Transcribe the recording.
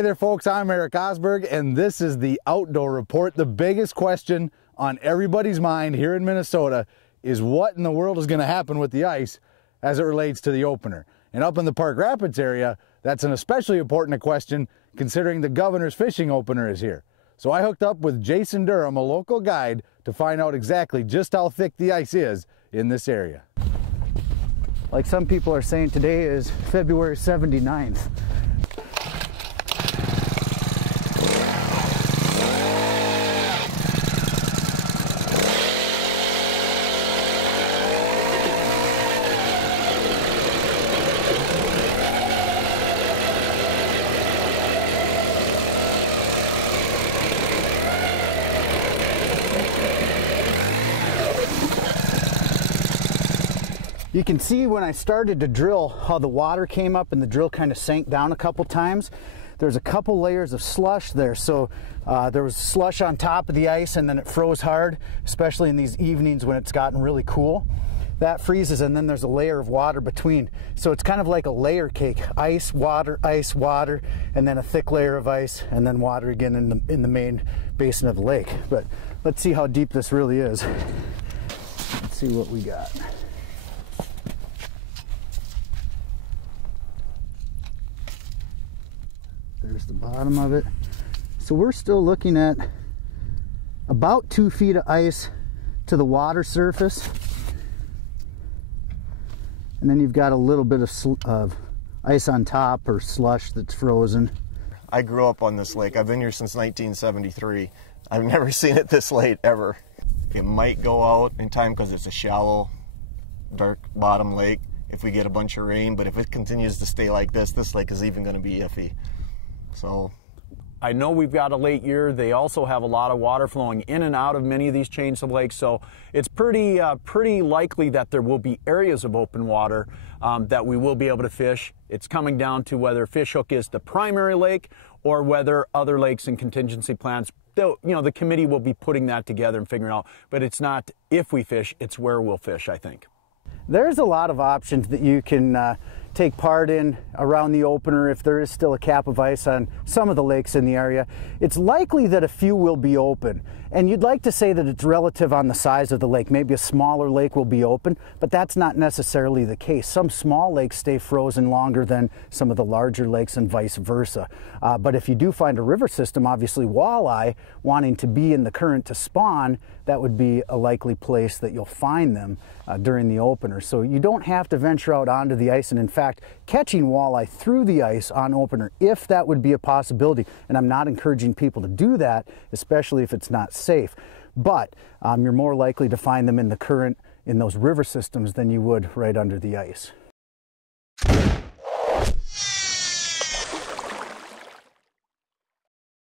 Hey there folks, I'm Erik Osberg and this is the Outdoor Report. The biggest question on everybody's mind here in Minnesota is what in the world is going to happen with the ice as it relates to the opener. And up in the Park Rapids area, that's an especially important question considering the governor's fishing opener is here. So I hooked up with Jason Durham, a local guide, to find out exactly just how thick the ice is in this area. Like some people are saying, today is February 79th. You can see when I started to drill how the water came up and the drill kind of sank down a couple times. There's a couple layers of slush there. So there was slush on top of the ice and then it froze hard, especially in these evenings when it's gotten really cool. That freezes and then there's a layer of water between. So it's kind of like a layer cake. Ice, water, and then a thick layer of ice and then water again in the main basin of the lake. But let's see how deep this really is. Let's see what we got. There's the bottom of it. So we're still looking at about 2 feet of ice to the water surface. And then you've got a little bit of ice on top or slush that's frozen. I grew up on this lake. I've been here since 1973. I've never seen it this late, ever. It might go out in time because it's a shallow, dark bottom lake if we get a bunch of rain, but if it continues to stay like this lake is even going to be iffy. So I know we've got a late year. They also have a lot of water flowing in and out of many of these chains of lakes, so it's pretty likely that there will be areas of open water that we will be able to fish. It's coming down to whether Fishhook is the primary lake or whether other lakes and contingency plans. The committee will be putting that together and figuring out. But it's not if we fish; it's where we'll fish, I think. There's a lot of options that you can take part in around the opener if there is still a cap of ice on some of the lakes in the area. It's likely that a few will be open, and you'd like to say that it's relative on the size of the lake. Maybe a smaller lake will be open, but that's not necessarily the case. Some small lakes stay frozen longer than some of the larger lakes and vice versa. But if you do find a river system, obviously walleye wanting to be in the current to spawn, that would be a likely place that you'll find them during the opener. So you don't have to venture out onto the ice, and in fact, catching walleye through the ice on opener, if that would be a possibility, and I'm not encouraging people to do that, especially if it's not safe, but you're more likely to find them in the current in those river systems than you would right under the ice.